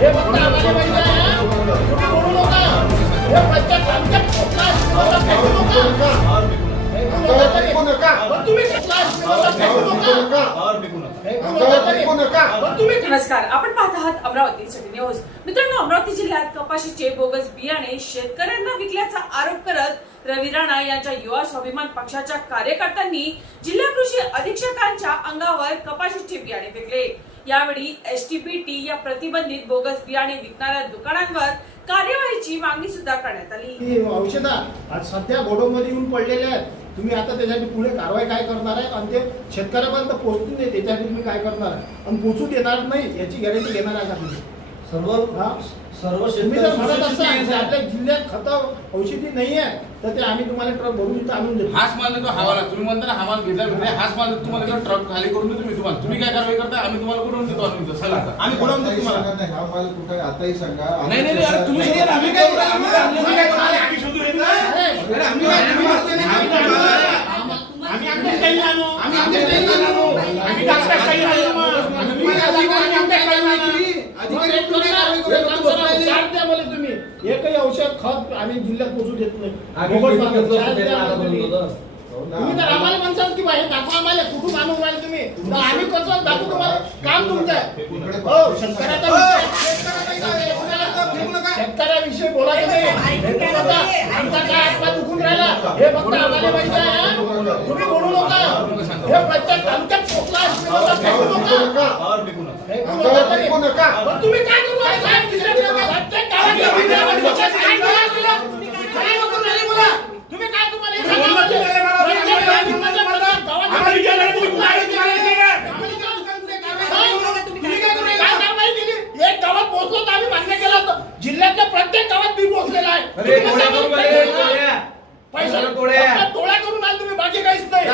हे फक्त आम्हाला माहिती आहे. तुम्ही बोलू नका. हे प्रत्येक आमच्या कोकणा शिवाला फेकू नका. फेकू नका. पण तुम्ही कोकणा शिवाला फेकू नका. फेकू नका. पण तुम्ही नमस्कार, आपण पाहत आहात अमरावती सिटी न्यूज. मित्रांनो, अमरावती जिल्ह्यात कपाशीचे बोगस बियाणे शेतकऱ्यांना विकल्याचा आरोप करत रवी राणा यांच्या युवा स्वाभिमान पक्षाच्या कार्यकर्त्यांनी जिल्हा कृषी अधीक्षकांच्या अंगावर कपाशीचे बियाणे फेकले. यावेळी एसटीबीटी या प्रतिबंधित बोगस बियाणे विकणाऱ्या दुकानांवर कार्यवाहीची मागणी सुद्धा करण्यात आली. औषधा आज सध्या गोडोमध्ये येऊन पडलेले आहेत. तुम्ही आता त्याच्यासाठी पुढे कारवाई काय करणार आहे आणि ते शेतकऱ्यापर्यंत पोहोचून दे त्याच्यासाठी तुम्ही काय करणार आहे आणि पोहोचू देणार नाही याची गॅरंटी घेणार आहे का तुम्ही? सर्व तुम्ही जर म्हणत असाल आपल्या जिल्ह्यात खत औषधी नाही आहे तर ते आम्ही तुम्हाला ट्रक भरून इथं आणून देतो. हाच माल देतो हवाला. तुम्ही म्हणता ना हा माल घेतला हाच माल देतो तुम्हाला ट्रक खाली करून देतो मी तुम्हाला. तुम्ही काय कारवाई करता आम्ही तुम्हाला करून देतो. आम्ही गोडाऊन देतो तुम्हाला. हा माल कुठे आताही सांगा. नाही नाही अरे तुम्ही आम्ही काय करू आम्ही शोधू येत नाही. अरे आम्ही आमच्या काही आणू आम्ही डॉक्टर काही आणू तुम्ही एकही औषध खत आम्ही जिल्ह्यात पोहोचू देत नाही. तुम्ही तर आम्हाला म्हणसाल की हे दाखवा आम्हाला कुठून आणून राहिले तुम्ही तर आम्ही कसं दाखवू तुम्हाला काम तुमचं आहे. हो शेतकऱ्याविषयी बोलायचं नाही. आमचा काय हातपाय दुखून राहिला हे फक्त आम्हाला माहिती आहे. तुम्ही बोलू नका. हे प्रत्येक तालुक्यात कोकणा शिवाला फेकू नका. फेकू नका. पण तुम्ही काय करू प्रत्येक तुम्ही काय एक गावात पोहोचलो तर आम्ही मान्य केलं होतं. जिल्ह्यातल्या प्रत्येक गावात मी पोहोचलेला आहे. पैसा टोळ्या करून आले तुम्ही बाकी काहीच नाही.